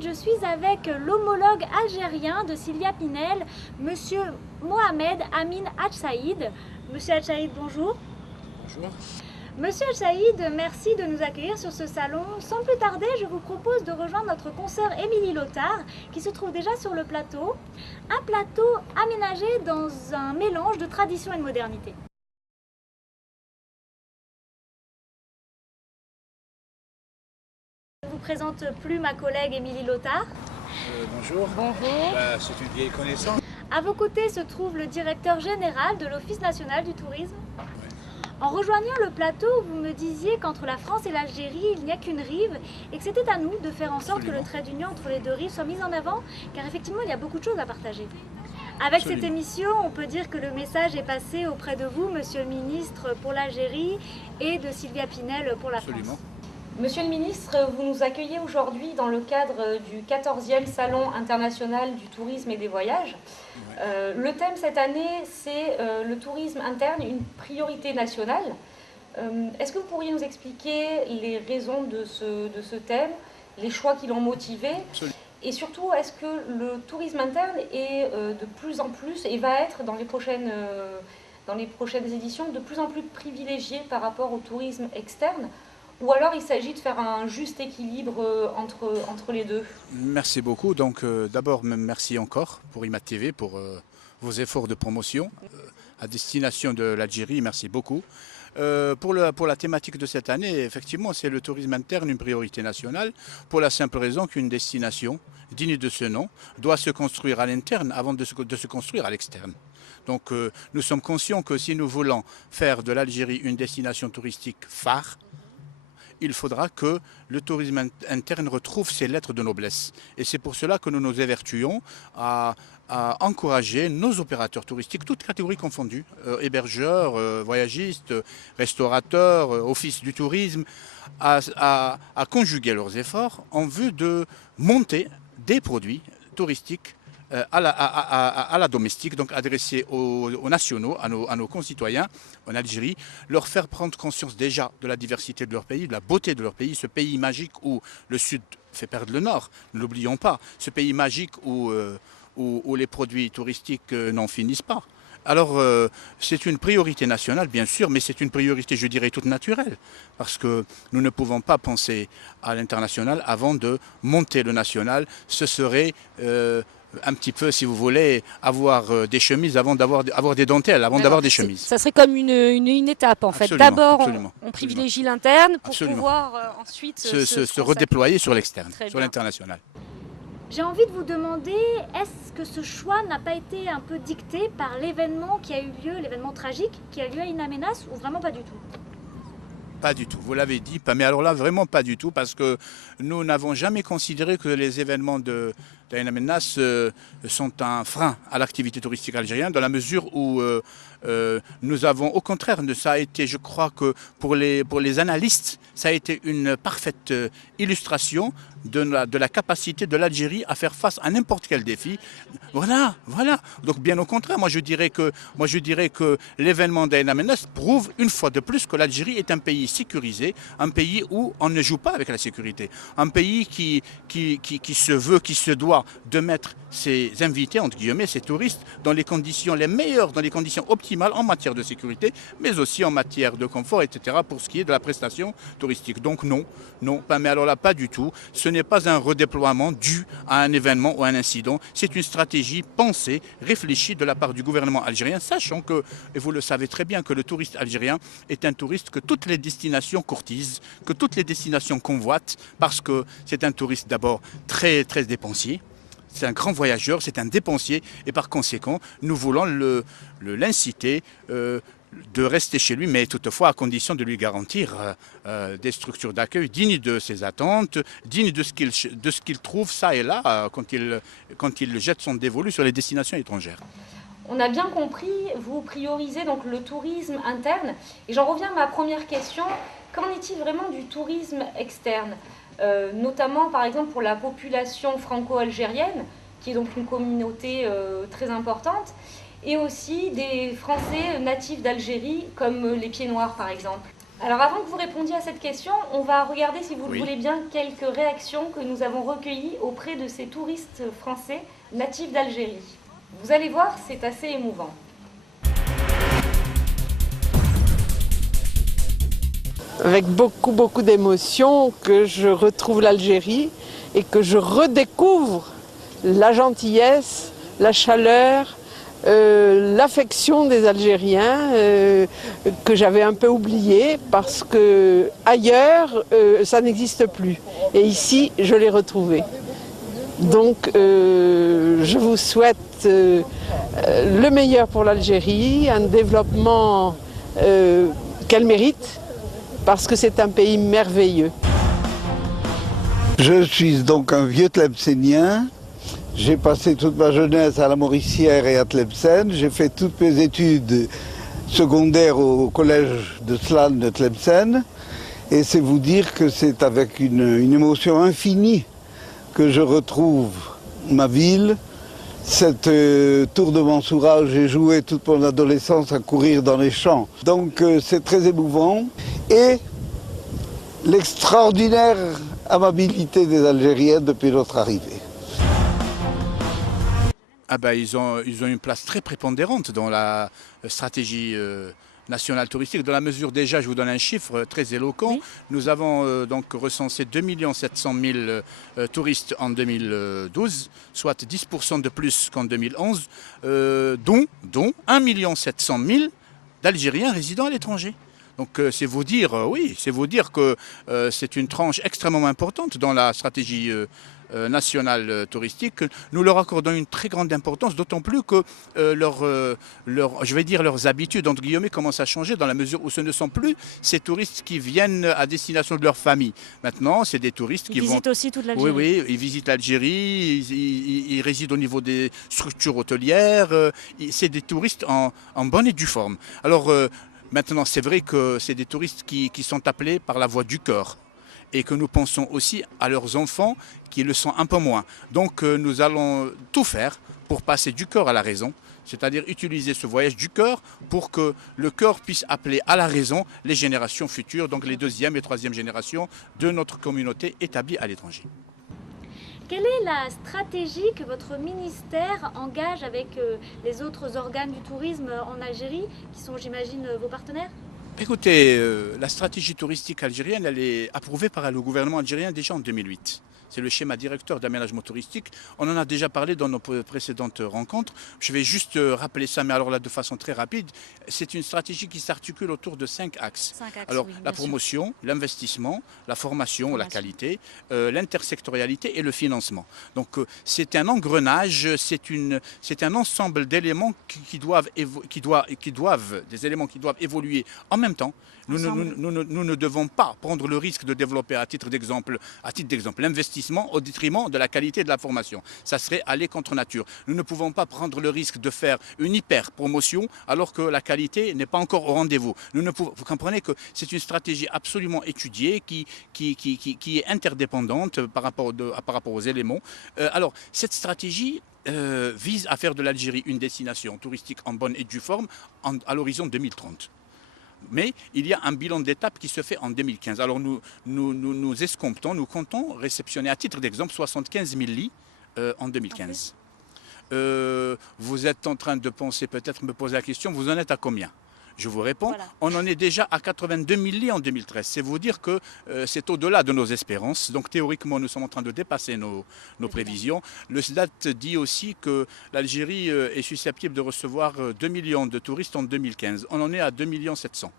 Je suis avec l'homologue algérien de Sylvia Pinel, Monsieur Mohamed Amin Hadj-Saïd. Monsieur Hadj-Saïd, bonjour. Bonjour. Monsieur Hadj-Saïd, merci de nous accueillir sur ce salon. Sans plus tarder, je vous propose de rejoindre notre consoeur Émilie Lothar, qui se trouve déjà sur le plateau. Un plateau aménagé dans un mélange de tradition et de modernité. Je ne vous présente plus ma collègue Émilie Lothar. Bonjour. Bonjour. C'est une vieille connaissance. À vos côtés se trouve le directeur général de l'Office national du tourisme. En rejoignant le plateau, vous me disiez qu'entre la France et l'Algérie, il n'y a qu'une rive et que c'était à nous de faire en sorte que le trait d'union entre les deux rives soit mis en avant, car effectivement, il y a beaucoup de choses à partager. Avec cette émission, on peut dire que le message est passé auprès de vous, Monsieur le ministre, pour l'Algérie et de Sylvia Pinel pour la France. Monsieur le ministre, vous nous accueillez aujourd'hui dans le cadre du 14e Salon international du tourisme et des voyages. Le thème cette année, c'est le tourisme interne, une priorité nationale. Est-ce que vous pourriez nous expliquer les raisons de ce thème, les choix qui l'ont motivé? Et surtout, est-ce que le tourisme interne est de plus en plus, et va être dans les prochaines éditions, de plus en plus privilégié par rapport au tourisme externe? Ou alors il s'agit de faire un juste équilibre entre les deux? Merci beaucoup. Donc d'abord, merci encore pour IMAD TV, pour vos efforts de promotion à destination de l'Algérie. Merci beaucoup. Pour la thématique de cette année, effectivement, c'est le tourisme interne, une priorité nationale, pour la simple raison qu'une destination digne de ce nom doit se construire à l'interne avant de se construire à l'externe. Donc nous sommes conscients que si nous voulons faire de l'Algérie une destination touristique phare, il faudra que le tourisme interne retrouve ses lettres de noblesse. Et c'est pour cela que nous nous évertuons à encourager nos opérateurs touristiques, toutes catégories confondues, hébergeurs, voyagistes, restaurateurs, office du tourisme, à conjuguer leurs efforts en vue de monter des produits touristiques à la domestique, donc adressés aux nationaux, à nos concitoyens en Algérie, leur faire prendre conscience déjà de la diversité de leur pays, de la beauté de leur pays, ce pays magique où le Sud fait perdre le Nord, ne l'oublions pas, ce pays magique où les produits touristiques n'en finissent pas. Alors, c'est une priorité nationale, bien sûr, mais c'est une priorité, je dirais, toute naturelle, parce que nous ne pouvons pas penser à l'international avant de monter le national. Ce serait un petit peu, si vous voulez, avoir des chemises avant d'avoir des dentelles, avant d'avoir des chemises. Ça serait comme une étape, en fait. D'abord, on privilégie l'interne pour pouvoir ensuite se redéployer sur l'externe, sur l'international. J'ai envie de vous demander, est-ce que ce choix n'a pas été un peu dicté par l'événement qui a eu lieu, l'événement tragique qui a eu lieu à In Amenas, ou vraiment pas du tout? Pas du tout, vous l'avez dit, mais alors là, vraiment pas du tout, parce que nous n'avons jamais considéré que les événements d'In Amenas sont un frein à l'activité touristique algérienne, dans la mesure où nous avons, au contraire, ça a été, je crois que pour les analystes, ça a été une parfaite illustration de la capacité de l'Algérie à faire face à n'importe quel défi. Voilà. Donc bien au contraire, moi je dirais que l'événement d'In Amenas prouve une fois de plus que l'Algérie est un pays sécurisé, un pays où on ne joue pas avec la sécurité, un pays qui se doit de mettre ses invités, entre guillemets, ses touristes, dans les conditions les meilleures, dans les conditions optimales en matière de sécurité, mais aussi en matière de confort, etc., pour ce qui est de la prestation touristique. Donc non, mais alors là, pas du tout. Ce n'est pas un redéploiement dû à un événement ou à un incident. C'est une stratégie pensée, réfléchie de la part du gouvernement algérien, sachant que, et vous le savez très bien, que le touriste algérien est un touriste que toutes les destinations courtisent, que toutes les destinations convoitent, parce que c'est un touriste d'abord très, très dépensier. C'est un grand voyageur, c'est un dépensier, et par conséquent, nous voulons l'inciter de rester chez lui, mais toutefois à condition de lui garantir des structures d'accueil dignes de ses attentes, dignes de ce qu'il trouve ça et là quand il jette son dévolu sur les destinations étrangères. On a bien compris, vous priorisez donc le tourisme interne. Et j'en reviens à ma première question, qu'en est-il vraiment du tourisme externe, notamment par exemple pour la population franco-algérienne, qui est donc une communauté très importante, et aussi des Français natifs d'Algérie, comme les Pieds-Noirs par exemple? Alors avant que vous répondiez à cette question, on va regarder, si vous le Oui. voulez bien, quelques réactions que nous avons recueillies auprès de ces touristes français natifs d'Algérie. Vous allez voir, c'est assez émouvant. Avec beaucoup d'émotion que je retrouve l'Algérie et que je redécouvre la gentillesse, la chaleur, l'affection des Algériens que j'avais un peu oublié parce que ailleurs ça n'existe plus et ici je l'ai retrouvé. Donc je vous souhaite le meilleur pour l'Algérie, un développement qu'elle mérite parce que c'est un pays merveilleux. Je suis donc un vieux Tlemcenien. J'ai passé toute ma jeunesse à la Mauricière et à Tlemcen. J'ai fait toutes mes études secondaires au collège de Slan de Tlemcen. Et c'est vous dire que c'est avec une émotion infinie que je retrouve ma ville. Cette tour de Mansoura où j'ai joué toute mon adolescence à courir dans les champs. Donc c'est très émouvant. Et l'extraordinaire amabilité des Algériens depuis notre arrivée. Ah ben, ils ont une place très prépondérante dans la stratégie nationale touristique, dans la mesure déjà, je vous donne un chiffre très éloquent, oui. Nous avons donc recensé 2 700 000 touristes en 2012, soit 10% de plus qu'en 2011, dont 1 700 000 d'Algériens résidant à l'étranger. Donc c'est vous dire, oui, c'est vous dire que c'est une tranche extrêmement importante dans la stratégie nationale touristique. Nous leur accordons une très grande importance, d'autant plus que je vais dire leurs habitudes, entre guillemets, commencent à changer dans la mesure où ce ne sont plus ces touristes qui viennent à destination de leur famille. Maintenant, c'est des touristes qui visitent aussi toute l'Algérie. Oui, ils visitent l'Algérie, ils résident au niveau des structures hôtelières, c'est des touristes en bonne et due forme. Alors, maintenant, c'est vrai que c'est des touristes qui sont appelés par la voix du cœur et que nous pensons aussi à leurs enfants qui le sont un peu moins. Donc nous allons tout faire pour passer du cœur à la raison, c'est-à-dire utiliser ce voyage du cœur pour que le cœur puisse appeler à la raison les générations futures, donc les deuxième et troisième générations de notre communauté établie à l'étranger. Quelle est la stratégie que votre ministère engage avec les autres organes du tourisme en Algérie, qui sont, j'imagine, vos partenaires ? Écoutez, la stratégie touristique algérienne, elle est approuvée par le gouvernement algérien déjà en 2008. C'est le schéma directeur d'aménagement touristique. On en a déjà parlé dans nos précédentes rencontres. Je vais juste rappeler ça, mais alors là de façon très rapide. C'est une stratégie qui s'articule autour de 5 axes. Alors oui, la promotion, l'investissement, la formation, la qualité, l'intersectorialité et le financement. Donc c'est un engrenage, c'est un ensemble d'éléments des éléments qui doivent évoluer en même temps. Nous ne devons pas prendre le risque de développer à titre d'exemple l'investissement au détriment de la qualité de la formation. Ça serait aller contre nature. Nous ne pouvons pas prendre le risque de faire une hyper-promotion alors que la qualité n'est pas encore au rendez-vous. Vous comprenez que c'est une stratégie absolument étudiée qui est interdépendante par rapport aux éléments. Alors, cette stratégie vise à faire de l'Algérie une destination touristique en bonne et due forme à l'horizon 2030. Mais il y a un bilan d'étape qui se fait en 2015. Alors nous escomptons, nous comptons réceptionner à titre d'exemple 75 000 lits en 2015. Vous êtes en train de penser, peut-être me poser la question, vous en êtes à combien ? Je vous réponds, voilà. On en est déjà à 82 000 lits en 2013. C'est vous dire que c'est au-delà de nos espérances. Donc théoriquement, nous sommes en train de dépasser nos prévisions. Le SDAT dit aussi que l'Algérie est susceptible de recevoir 2 millions de touristes en 2015. On en est à 2 700 000.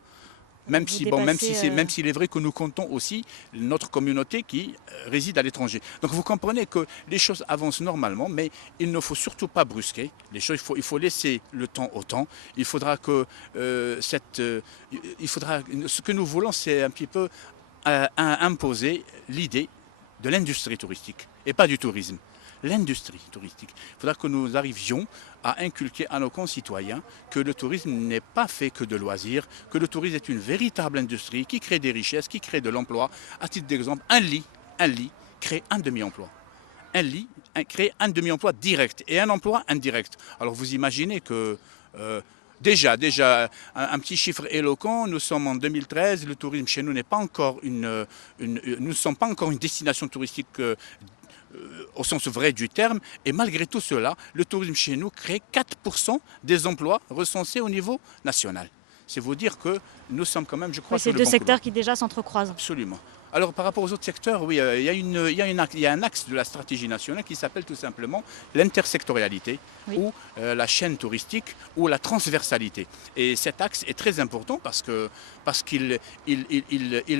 Même s'il est vrai que nous comptons aussi notre communauté qui réside à l'étranger. Donc vous comprenez que les choses avancent normalement, mais il ne faut surtout pas brusquer les choses. Il faut laisser le temps au temps. Il faudra que ce que nous voulons, c'est un petit peu imposer l'idée de l'industrie touristique et pas du tourisme. L'industrie touristique. Il faudra que nous arrivions à inculquer à nos concitoyens que le tourisme n'est pas fait que de loisirs, que le tourisme est une véritable industrie qui crée des richesses, qui crée de l'emploi. À titre d'exemple, un lit crée un demi-emploi. Un lit crée un demi-emploi direct et un emploi indirect. Alors vous imaginez que Déjà, un petit chiffre éloquent, nous sommes en 2013, le tourisme chez nous n'est pas encore nous ne sommes pas encore une destination touristique au sens vrai du terme, et malgré tout cela, le tourisme chez nous crée 4% des emplois recensés au niveau national. C'est vous dire que nous sommes quand même, je crois, c'est deux secteurs qui déjà s'entrecroisent. Absolument. Alors par rapport aux autres secteurs, oui, il y a un axe de la stratégie nationale qui s'appelle tout simplement l'intersectorialité, oui, ou la chaîne touristique, ou la transversalité. Et cet axe est très important parce qu'il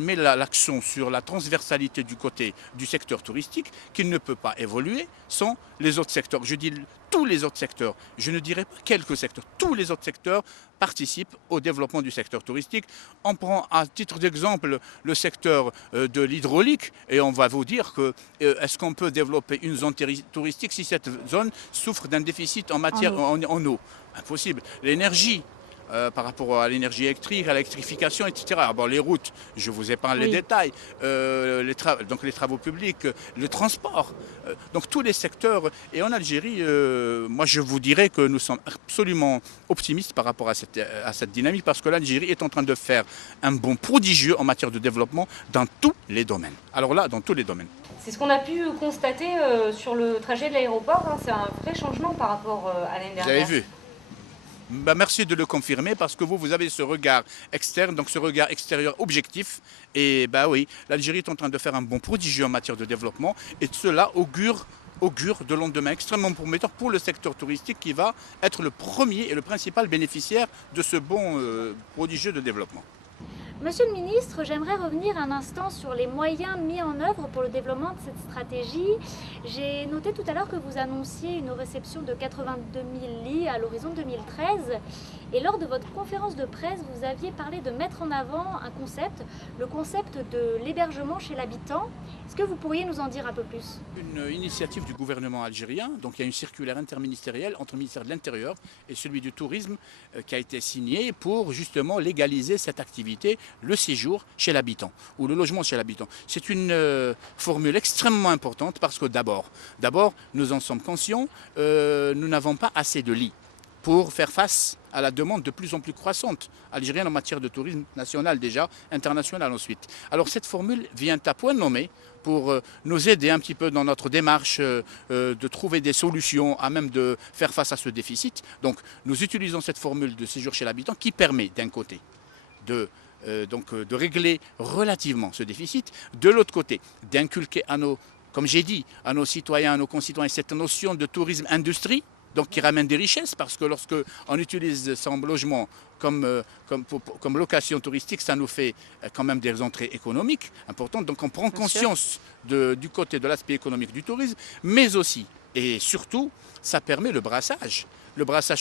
met l'accent sur la transversalité du côté du secteur touristique, qui ne peut pas évoluer sans les autres secteurs. Je dis tous les autres secteurs, je ne dirais pas quelques secteurs, tous les autres secteurs participent au développement du secteur touristique. On prend à titre d'exemple le secteur de l'hydraulique et on va vous dire que est-ce qu'on peut développer une zone touristique si cette zone souffre d'un déficit en matière en eau? Impossible. L'énergie. Par rapport à l'énergie électrique, à l'électrification, etc. Bon, les routes, je vous épargne les détails, donc les travaux publics, le transport, donc tous les secteurs. Et en Algérie, moi je vous dirais que nous sommes absolument optimistes par rapport à cette dynamique, parce que l'Algérie est en train de faire un bond prodigieux en matière de développement dans tous les domaines. Alors là, dans tous les domaines. C'est ce qu'on a pu constater sur le trajet de l'aéroport, hein. C'est un vrai changement par rapport à l'année dernière. Vous avez vu? Merci de le confirmer, parce que vous avez ce regard externe, donc ce regard extérieur objectif. Et oui, l'Algérie est en train de faire un bond prodigieux en matière de développement, et cela augure de lendemain extrêmement prometteur pour le secteur touristique, qui va être le premier et le principal bénéficiaire de ce bond prodigieux de développement. Monsieur le ministre, j'aimerais revenir un instant sur les moyens mis en œuvre pour le développement de cette stratégie. J'ai noté tout à l'heure que vous annonciez une réception de 82 000 lits à l'horizon 2013. Et lors de votre conférence de presse, vous aviez parlé de mettre en avant un concept, le concept de l'hébergement chez l'habitant. Est-ce que vous pourriez nous en dire un peu plus? Une initiative du gouvernement algérien, donc il y a une circulaire interministérielle entre le ministère de l'Intérieur et celui du Tourisme qui a été signée pour justement légaliser cette activité, le séjour chez l'habitant ou le logement chez l'habitant. C'est une formule extrêmement importante parce que d'abord, nous en sommes conscients, nous n'avons pas assez de lits pour faire face à la demande de plus en plus croissante algérienne en matière de tourisme national déjà, international ensuite. Alors cette formule vient à point nommé pour nous aider un petit peu dans notre démarche de trouver des solutions à même de faire face à ce déficit. Donc nous utilisons cette formule de séjour chez l'habitant qui permet d'un côté de régler relativement ce déficit, de l'autre côté d'inculquer comme j'ai dit, à nos citoyens, à nos concitoyens, cette notion de tourisme-industrie, donc qui ramène des richesses, parce que lorsque on utilise son logement comme location touristique, ça nous fait quand même des entrées économiques importantes. Donc on prend conscience du côté de l'aspect économique du tourisme, mais aussi et surtout, ça permet le brassage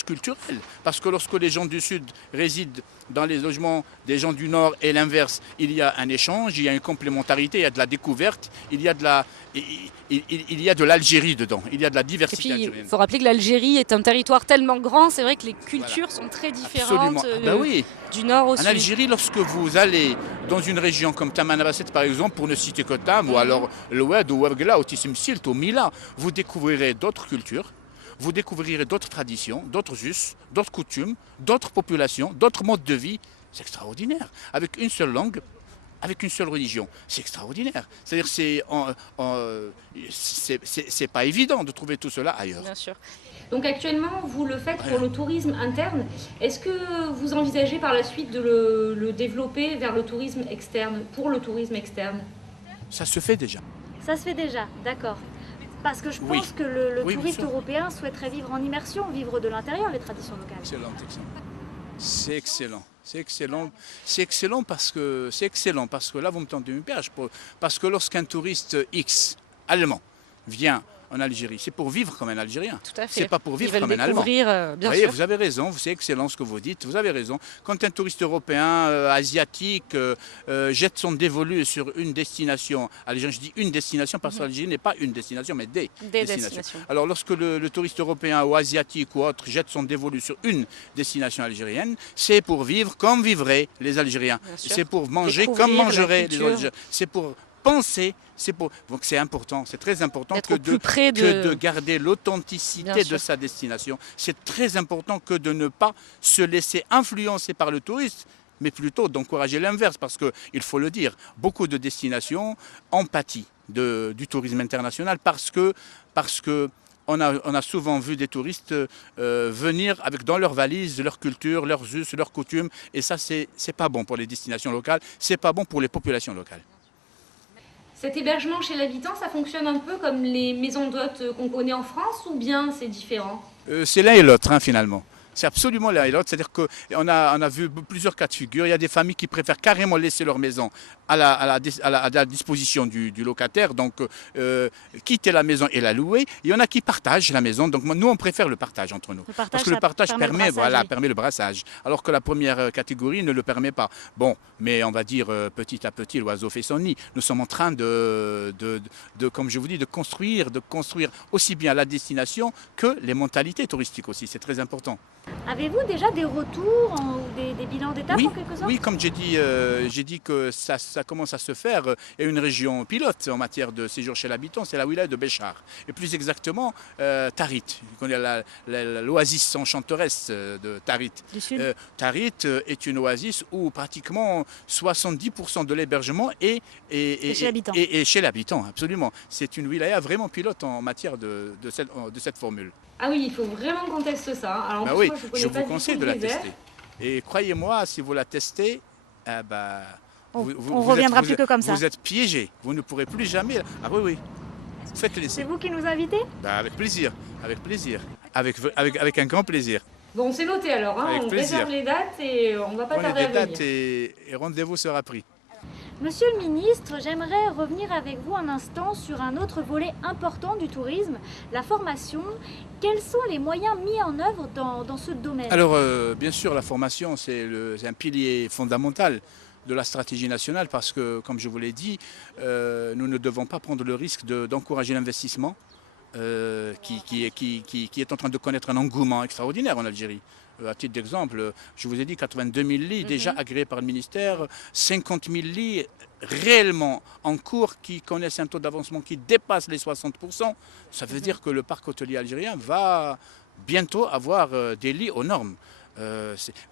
culturel. Parce que lorsque les gens du Sud résident dans les logements des gens du Nord et l'inverse, il y a un échange, il y a une complémentarité, il y a de la découverte, il y a de l'Algérie dedans, il y a de la diversité algérienne. Il faut rappeler que l'Algérie est un territoire tellement grand, c'est vrai que les cultures sont très différentes du Nord au Sud. En Algérie, lorsque vous allez dans une région comme Tamanrasset par exemple, pour ne citer que Tam, ou alors l'Oued, ou Ouergla, ou Tissim Silt, ou Mila, vous découvrirez d'autres cultures. Vous découvrirez d'autres traditions, d'autres us, d'autres coutumes, d'autres populations, d'autres modes de vie. C'est extraordinaire. Avec une seule langue, avec une seule religion. C'est extraordinaire. C'est-à-dire c'est pas évident de trouver tout cela ailleurs. Bien sûr. Donc actuellement, vous le faites pour le tourisme interne. Est-ce que vous envisagez par la suite de le développer vers le tourisme externe, pour le tourisme externe? Ça se fait déjà. Ça se fait déjà, d'accord. Parce que je pense que le touriste européen souhaiterait vivre en immersion, vivre de l'intérieur les traditions locales. Excellent. C'est excellent parce que là vous me tendez une perche. Parce que lorsqu'un touriste X allemand vient en Algérie, c'est pour vivre comme un Algérien. Tout à fait. C'est pas pour vivre comme un Allemand. Bien sûr. Vous avez raison, c'est excellent ce que vous dites, vous avez raison. Quand un touriste européen, asiatique, jette son dévolu sur une destination algérienne, je dis une destination parce que l'Algérie n'est pas une destination, mais des destinations. Alors lorsque le touriste européen ou asiatique ou autre jette son dévolu sur une destination algérienne, c'est pour vivre comme vivraient les Algériens. C'est pour manger comme mangeraient les Algériens. C'est pour penser. Donc c'est important, c'est très important D'être au plus près de... que de garder l'authenticité de sa destination. C'est très important que de ne pas se laisser influencer par le touriste, mais plutôt d'encourager l'inverse, parce qu'il faut le dire, beaucoup de destinations en pâtissent du tourisme international parce que on a souvent vu des touristes venir avec dans leurs valises leur culture, leurs us, leurs coutumes, et ça c'est pas bon pour les destinations locales, c'est pas bon pour les populations locales. Cet hébergement chez l'habitant, ça fonctionne un peu comme les maisons d'hôtes qu'on connaît en France, ou bien c'est différent? C'est l'un et l'autre, hein, finalement. C'est absolument l'un et l'autre. C'est-à-dire qu'on a vu plusieurs cas de figure. Il y a des familles qui préfèrent carrément laisser leur maison à la disposition du locataire, donc quitter la maison et la louer. Il y en a qui partagent la maison. Donc nous, on préfère le partage entre nous. Parce que le partage permet le brassage. Alors que la première catégorie ne le permet pas. Bon, mais on va dire petit à petit, l'oiseau fait son nid. Nous sommes en train comme je vous dis, de construire aussi bien la destination que les mentalités touristiques aussi. C'est très important. Avez-vous déjà des retours ou des bilans d'étape en quelque sorte? Oui, comme j'ai dit que ça commence à se faire. Il y a une région pilote en matière de séjour chez l'habitant, c'est la wilaya de Béchar. Et plus exactement, Tarit. On connaît l'oasis enchanteresse de Tarit. Du sud. Tarit est une oasis où pratiquement 70% de l'hébergement est chez l'habitant, absolument. C'est une wilaya vraiment pilote en matière de cette formule. Ah oui, il faut vraiment qu'on teste ça. Alors, Bah moi, oui, je vous conseille de la tester. Et croyez-moi, si vous la testez, on reviendra plus que comme ça. Vous êtes piégé, vous ne pourrez plus jamais. Ah oui, faites l'essai. C'est vous qui nous invitez? Avec plaisir, avec un grand plaisir. Bon, c'est noté alors, hein. Avec On plaisir. réserve les dates et on ne va pas Prenez tarder à des venir. dates et rendez-vous sera pris. Monsieur le ministre, j'aimerais revenir avec vous un instant sur un autre volet important du tourisme, la formation. Quels sont les moyens mis en œuvre dans ce domaine? Alors, bien sûr, la formation, c'est un pilier fondamental de la stratégie nationale parce que, comme je vous l'ai dit, nous ne devons pas prendre le risque d'encourager l'investissement qui est en train de connaître un engouement extraordinaire en Algérie. À titre d'exemple, je vous ai dit 82 000 lits déjà agréés par le ministère, 50 000 lits réellement en cours qui connaissent un taux d'avancement qui dépasse les 60%. Ça veut dire que le parc hôtelier algérien va bientôt avoir des lits aux normes.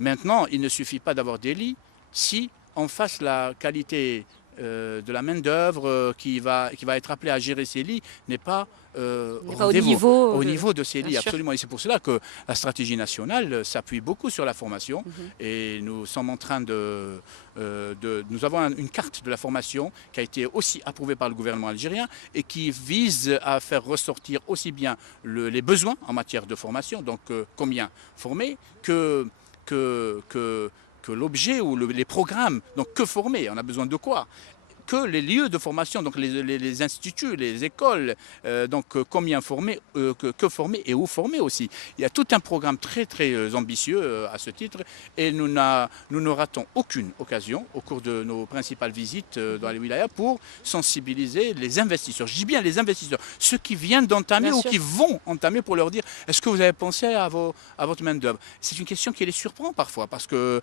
Maintenant, il ne suffit pas d'avoir des lits si en face la qualité de la main-d'œuvre qui va être appelée à gérer ces lits n'est pas au niveau de ces lits, absolument. Et c'est pour cela que la stratégie nationale s'appuie beaucoup sur la formation. Et nous sommes en train nous avons une carte de la formation qui a été aussi approuvée par le gouvernement algérien et qui vise à faire ressortir aussi bien les besoins en matière de formation, donc combien former, que l'objet ou les programmes. Donc que former? On a besoin de quoi? Que les lieux de formation, donc les instituts, les écoles, donc combien former, que former et où former aussi. Il y a tout un programme très très ambitieux à ce titre et nous ne ratons aucune occasion au cours de nos principales visites dans les wilayas pour sensibiliser les investisseurs. Je dis bien les investisseurs, ceux qui viennent d'entamer ou qui vont entamer pour leur dire est-ce que vous avez pensé à votre main d'œuvre? C'est une question qui les surprend parfois parce que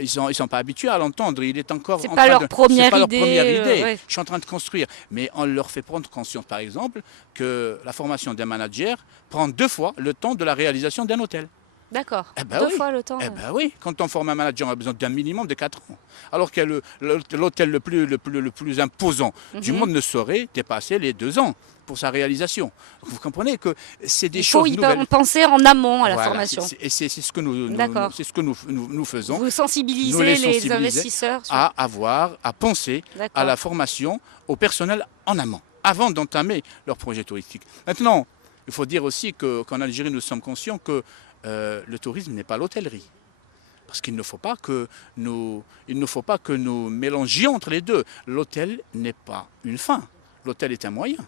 ils sont pas habitués à l'entendre. Il est encore c'est pas leur première idée. Ouais. Je suis en train de construire, mais on leur fait prendre conscience, par exemple, que la formation d'un manager prend 2 fois le temps de la réalisation d'un hôtel. D'accord, Deux fois le temps. Oui, quand on forme un manager, on a besoin d'un minimum de 4 ans. Alors que l'hôtel le plus imposant du monde ne saurait dépasser les 2 ans pour sa réalisation. Donc vous comprenez que c'est des choses nouvelles. Il faut penser en amont à la formation. Et c'est ce que nous faisons. Vous sensibilisez les investisseurs à penser à la formation au personnel en amont, avant d'entamer leur projet touristique. Maintenant, il faut dire aussi qu'en Algérie, nous sommes conscients que le tourisme n'est pas l'hôtellerie. Parce qu'il ne faut pas que nous mélangions entre les deux. L'hôtel n'est pas une fin. L'hôtel est un moyen.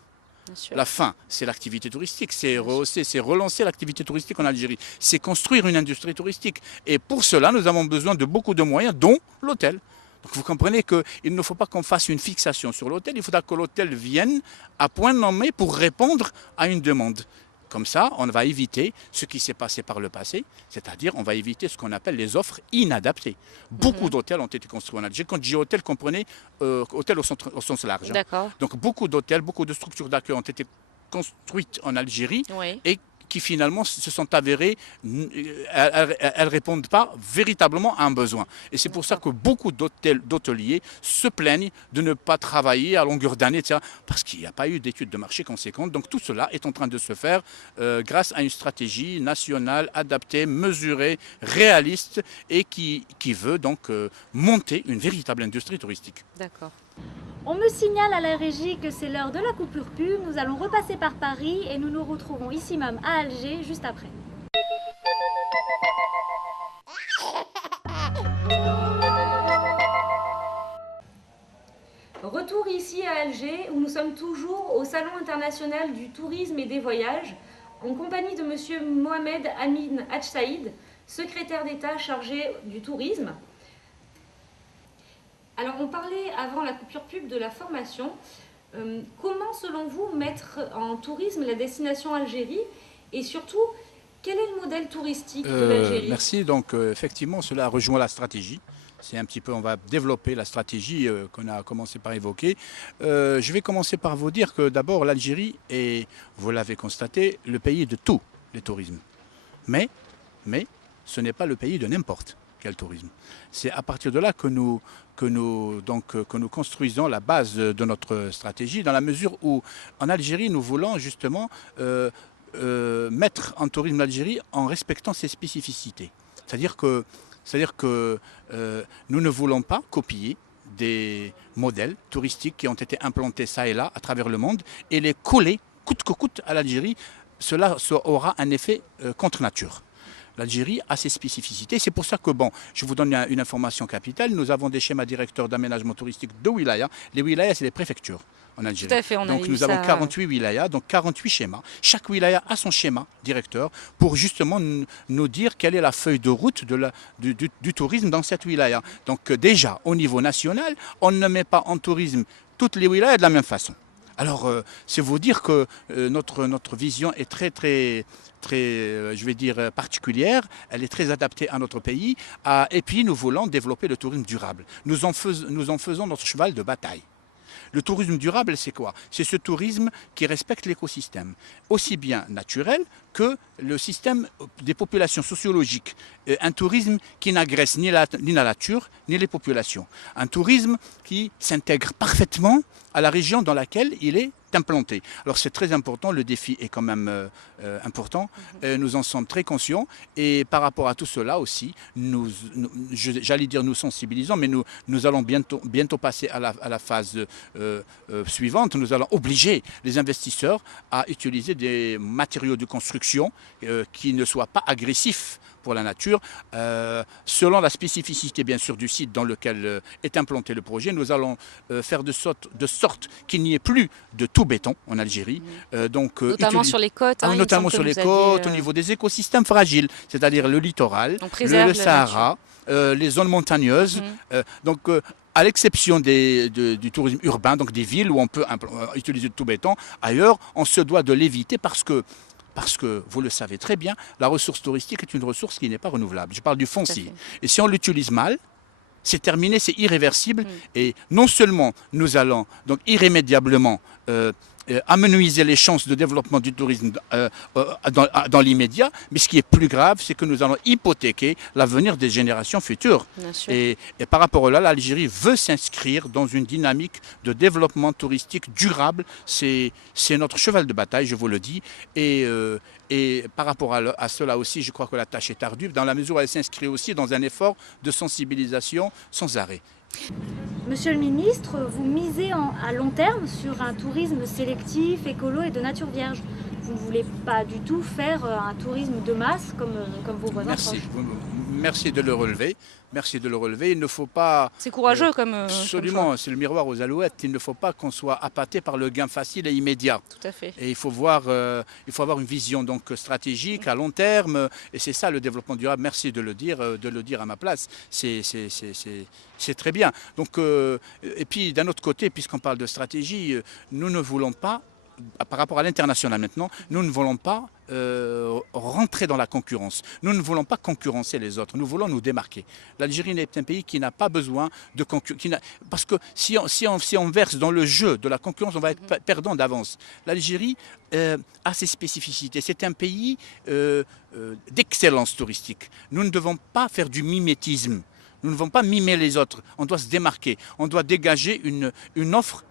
La fin, c'est l'activité touristique, c'est rehausser, c'est relancer l'activité touristique en Algérie, c'est construire une industrie touristique. Et pour cela, nous avons besoin de beaucoup de moyens, dont l'hôtel. Donc vous comprenez qu'il ne faut pas qu'on fasse une fixation sur l'hôtel, il faudra que l'hôtel vienne à point nommé pour répondre à une demande. Comme ça, on va éviter ce qui s'est passé par le passé, c'est-à-dire on va éviter ce qu'on appelle les offres inadaptées. Beaucoup d'hôtels ont été construits en Algérie. Quand je dis hôtel, comprenez hôtel au sens large. D'accord. Donc beaucoup d'hôtels, beaucoup de structures d'accueil ont été construites en Algérie Oui. et qui finalement se sont avérées, elles ne répondent pas véritablement à un besoin. Et c'est pour ça que beaucoup d'hôteliers se plaignent de ne pas travailler à longueur d'année, etc., parce qu'il n'y a pas eu d'études de marché conséquentes. Donc tout cela est en train de se faire grâce à une stratégie nationale adaptée, mesurée, réaliste et qui veut donc monter une véritable industrie touristique. D'accord. On me signale à la régie que c'est l'heure de la coupure pub. Nous allons repasser par Paris et nous nous retrouvons ici même à Alger juste après. Retour ici à Alger où nous sommes toujours au Salon international du tourisme et des voyages en compagnie de monsieur Mohamed Amin Hadj-Saïd, secrétaire d'État chargé du tourisme. Alors on parlait avant la coupure pub de la formation. Comment selon vous mettre en tourisme la destination Algérie et surtout quel est le modèle touristique de l'Algérie? Merci, donc effectivement cela rejoint la stratégie. C'est un petit peu, on va développer la stratégie qu'on a commencé par évoquer. Je vais commencer par vous dire que d'abord l'Algérie est, vous l'avez constaté, le pays de tous les tourismes. Mais ce n'est pas le pays de n'importe quel tourisme. C'est à partir de là que nous construisons la base de notre stratégie, dans la mesure où en Algérie nous voulons justement mettre en tourisme l'Algérie en respectant ses spécificités. C'est-à-dire que nous ne voulons pas copier des modèles touristiques qui ont été implantés ça et là à travers le monde et les coller coûte que coûte à l'Algérie. Cela aura un effet contre nature. L'Algérie a ses spécificités. C'est pour ça que, bon, je vous donne une information capitale. Nous avons des schémas directeurs d'aménagement touristique de wilaya. Les wilayas, c'est les préfectures en Algérie. Tout à fait, donc nous avons 48 wilayas, donc 48 schémas. Chaque wilaya a son schéma directeur pour justement nous dire quelle est la feuille de route du tourisme dans cette wilaya. Donc déjà, au niveau national, on ne met pas en tourisme toutes les wilayas de la même façon. Alors, c'est vous dire que notre vision est très, je vais dire, particulière. Elle est très adaptée à notre pays. Et puis, nous voulons développer le tourisme durable. Nous en faisons notre cheval de bataille. Le tourisme durable, c'est quoi? C'est ce tourisme qui respecte l'écosystème, aussi bien naturel que le système des populations sociologiques. Un tourisme qui n'agresse ni la nature, ni les populations. Un tourisme qui s'intègre parfaitement à la région dans laquelle il est implanté. Alors c'est très important, le défi est quand même important, nous en sommes très conscients et par rapport à tout cela aussi, j'allais dire nous sensibilisons, mais nous allons bientôt passer à la phase suivante. Nous allons obliger les investisseurs à utiliser des matériaux de construction qui ne soient pas agressifs pour la nature. Selon la spécificité bien sûr du site dans lequel est implanté le projet, nous allons faire de sorte qu'il n'y ait plus de tout béton en Algérie. Notamment sur les côtes. Notamment sur les côtes, au niveau des écosystèmes fragiles, c'est-à-dire le littoral, le Sahara, les zones montagneuses. À l'exception du tourisme urbain, donc des villes où on peut utiliser de tout béton, ailleurs, on se doit de l'éviter parce que, vous le savez très bien, la ressource touristique est une ressource qui n'est pas renouvelable. Je parle du foncier. Et si on l'utilise mal, c'est terminé, c'est irréversible. Et non seulement nous allons donc irrémédiablement amenuiser les chances de développement du tourisme dans l'immédiat, mais ce qui est plus grave, c'est que nous allons hypothéquer l'avenir des générations futures. Et par rapport à là, l'Algérie veut s'inscrire dans une dynamique de développement touristique durable. C'est notre cheval de bataille, je vous le dis. Et par rapport à cela aussi, je crois que la tâche est ardue, dans la mesure où elle s'inscrit aussi dans un effort de sensibilisation sans arrêt. Monsieur le ministre, vous misez à long terme sur un tourisme sélectif, écolo et de nature vierge. Vous ne voulez pas du tout faire un tourisme de masse comme vos voisins proches. Merci de le relever. Merci de le relever. Il ne faut pas... C'est courageux comme... Absolument, c'est le miroir aux alouettes. Il ne faut pas qu'on soit appâté par le gain facile et immédiat. Tout à fait. Et il faut avoir une vision donc stratégique à long terme. Et c'est ça le développement durable. Merci de le dire à ma place. C'est très bien. Donc, et puis d'un autre côté, puisqu'on parle de stratégie, nous ne voulons pas, par rapport à l'international maintenant, nous ne voulons pas rentrer dans la concurrence. Nous ne voulons pas concurrencer les autres, nous voulons nous démarquer. L'Algérie est un pays qui n'a pas besoin de concurrence. Parce que si on verse dans le jeu de la concurrence, on va être perdant d'avance. L'Algérie a ses spécificités. C'est un pays d'excellence touristique. Nous ne devons pas faire du mimétisme. Nous ne devons pas mimer les autres. On doit se démarquer. On doit dégager une offre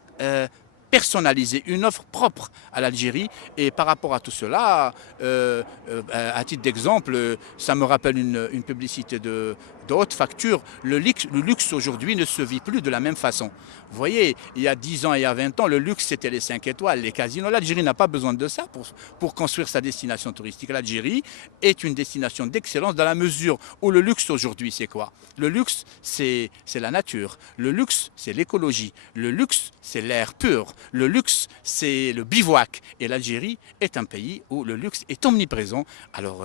personnalisée, une offre propre à l'Algérie. Et par rapport à tout cela, à titre d'exemple, ça me rappelle une publicité de haute facture. Le luxe aujourd'hui ne se vit plus de la même façon. Vous voyez, il y a 10 ans et il y a 20 ans, le luxe c'était les 5 étoiles, les casinos. L'Algérie n'a pas besoin de ça pour construire sa destination touristique. L'Algérie est une destination d'excellence dans la mesure où le luxe aujourd'hui c'est quoi? Le luxe c'est la nature, le luxe c'est l'écologie, le luxe c'est l'air pur, le luxe c'est le bivouac. Et l'Algérie est un pays où le luxe est omniprésent. Alors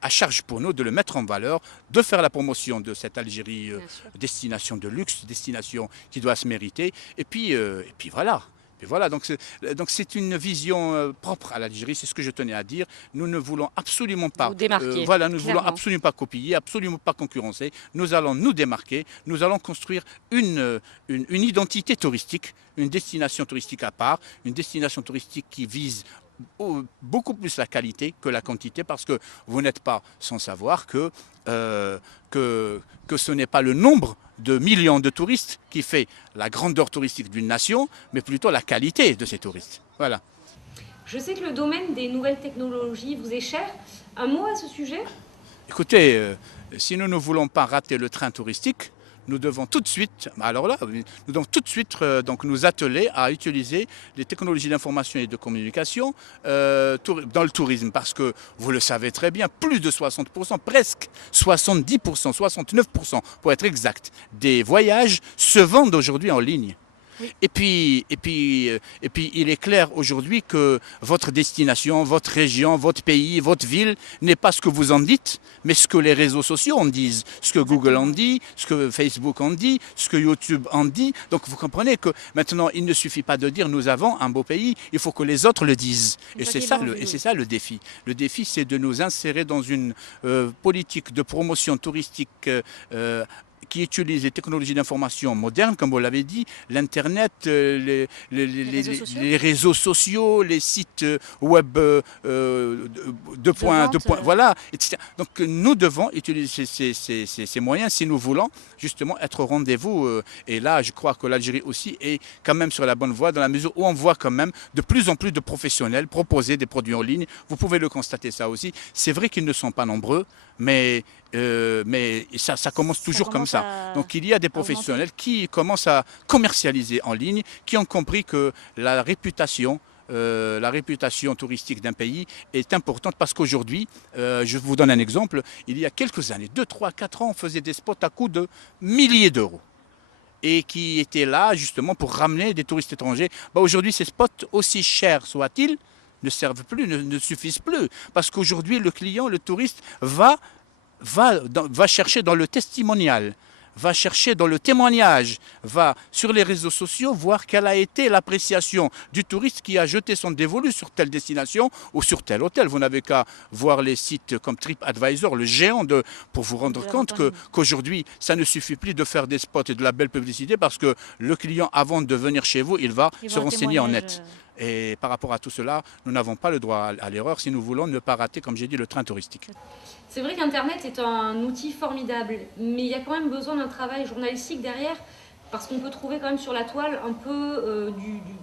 à charge pour nous de le mettre en valeur, de faire la promotion de cette Algérie destination de luxe, destination qui doit se mériter. Et puis voilà. Et voilà, donc c'est une vision propre à l'Algérie, c'est ce que je tenais à dire. Nous ne voulons absolument pas, voilà, nous ne voulons absolument pas copier, absolument pas concurrencer. Nous allons nous démarquer, nous allons construire une identité touristique, une destination touristique à part, une destination touristique qui vise beaucoup plus la qualité que la quantité, parce que vous n'êtes pas sans savoir que ce n'est pas le nombre de millions de touristes qui fait la grandeur touristique d'une nation, mais plutôt la qualité de ces touristes. Voilà. Je sais que le domaine des nouvelles technologies vous est cher. Un mot à ce sujet? Écoutez, si nous ne voulons pas rater le train touristique, nous devons tout de suite, donc nous atteler à utiliser les technologies d'information et de communication dans le tourisme, parce que vous le savez très bien, plus de 60%, presque 70%, 69% pour être exact, des voyages se vendent aujourd'hui en ligne. Oui. Et puis, il est clair aujourd'hui que votre destination, votre région, votre pays, votre ville n'est pas ce que vous en dites, mais ce que les réseaux sociaux en disent, ce que Google en dit, ce que Facebook en dit, ce que YouTube en dit. Donc vous comprenez que maintenant, il ne suffit pas de dire nous avons un beau pays, il faut que les autres le disent. Et c'est ça le défi. Le défi, c'est de nous insérer dans une politique de promotion touristique qui utilise les technologies d'information modernes, comme vous l'avez dit, l'Internet, les réseaux sociaux, les sites web voilà, etc. Donc nous devons utiliser ces moyens si nous voulons justement être au rendez-vous. Et là, je crois que l'Algérie aussi est quand même sur la bonne voie, dans la mesure où on voit quand même de plus en plus de professionnels proposer des produits en ligne. Vous pouvez le constater ça aussi. C'est vrai qu'ils ne sont pas nombreux, mais ça commence toujours comme ça. Donc il y a des professionnels qui commencent à commercialiser en ligne, qui ont compris que la réputation touristique d'un pays est importante, parce qu'aujourd'hui, je vous donne un exemple, il y a quelques années, 2, 3, 4 ans, on faisait des spots à coût de milliers d'euros et qui étaient là justement pour ramener des touristes étrangers. Aujourd'hui, ces spots, aussi chers soient-ils, ne servent plus, ne suffisent plus, parce qu'aujourd'hui, le client, le touriste va chercher dans le testimonial, va chercher dans le témoignage, va sur les réseaux sociaux voir quelle a été l'appréciation du touriste qui a jeté son dévolu sur telle destination ou sur tel hôtel. Vous n'avez qu'à voir les sites comme TripAdvisor, le géant, pour vous rendre compte qu'aujourd'hui, ça ne suffit plus de faire des spots et de la belle publicité, parce que le client, avant de venir chez vous, il va se renseigner en net. Et par rapport à tout cela, nous n'avons pas le droit à l'erreur si nous voulons ne pas rater, comme j'ai dit, le train touristique. C'est vrai qu'Internet est un outil formidable, mais il y a quand même besoin d'un travail journalistique derrière, parce qu'on peut trouver quand même sur la toile un peu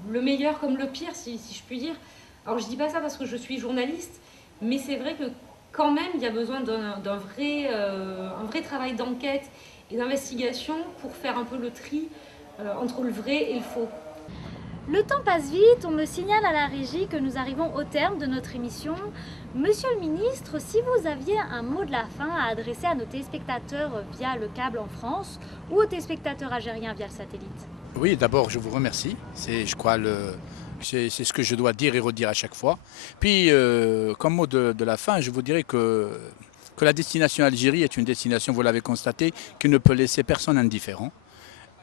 le meilleur comme le pire, si je puis dire. Alors je ne dis pas ça parce que je suis journaliste, mais c'est vrai que quand même il y a besoin d'un vrai travail d'enquête et d'investigation pour faire un peu le tri entre le vrai et le faux. Le temps passe vite, on me signale à la régie que nous arrivons au terme de notre émission. Monsieur le ministre, si vous aviez un mot de la fin à adresser à nos téléspectateurs via le câble en France ou aux téléspectateurs algériens via le satellite. Oui, d'abord je vous remercie, c'est ce que je dois dire et redire à chaque fois. Puis comme mot de la fin, je vous dirais que la destination Algérie est une destination, vous l'avez constaté, qui ne peut laisser personne indifférent.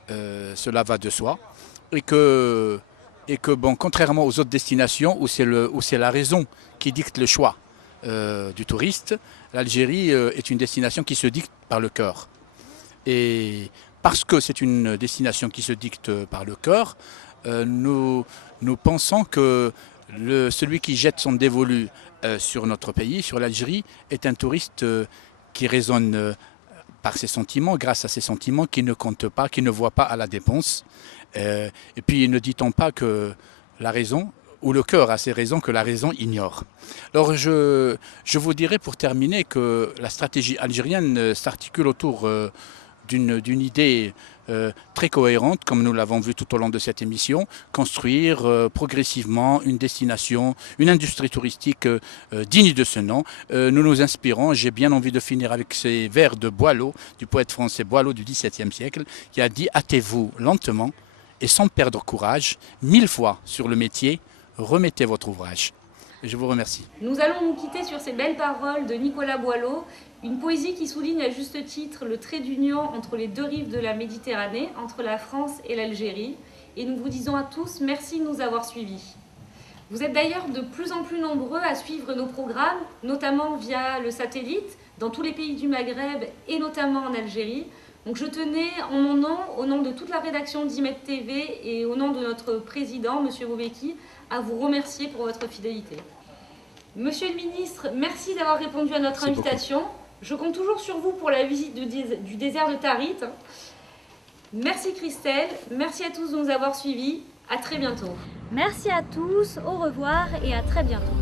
Cela va de soi. Et que bon, contrairement aux autres destinations où c'est la raison qui dicte le choix, du touriste, l'Algérie est une destination qui se dicte par le cœur. Et parce que c'est une destination qui se dicte par le cœur, nous pensons que celui qui jette son dévolu sur notre pays, sur l'Algérie, est un touriste qui raisonne par ses sentiments, grâce à ses sentiments, qui ne compte pas, qui ne voit pas à la dépense. Et puis ne dit-on pas que la raison, ou le cœur a ses raisons que la raison ignore. Alors je vous dirais pour terminer que la stratégie algérienne s'articule autour d'une idée très cohérente, comme nous l'avons vu tout au long de cette émission, construire progressivement une destination, une industrie touristique digne de ce nom. Nous nous inspirons, j'ai bien envie de finir avec ces vers de Boileau, du poète français Boileau du XVIIe siècle, qui a dit « Hâtez-vous lentement et sans perdre courage, 1000 fois sur le métier, remettez votre ouvrage ». Et je vous remercie. Nous allons nous quitter sur ces belles paroles de Nicolas Boileau, une poésie qui souligne à juste titre le trait d'union entre les deux rives de la Méditerranée, entre la France et l'Algérie. Et nous vous disons à tous merci de nous avoir suivis. Vous êtes d'ailleurs de plus en plus nombreux à suivre nos programmes, notamment via le satellite, dans tous les pays du Maghreb et notamment en Algérie. Donc je tenais en mon nom, au nom de toute la rédaction d'IMED TV et au nom de notre président, M. Bobeki, à vous remercier pour votre fidélité. Monsieur le ministre, merci d'avoir répondu à notre invitation. Beaucoup. Je compte toujours sur vous pour la visite du désert de Tarit. Merci Christelle, merci à tous de nous avoir suivis. À très bientôt. Merci à tous, au revoir et à très bientôt.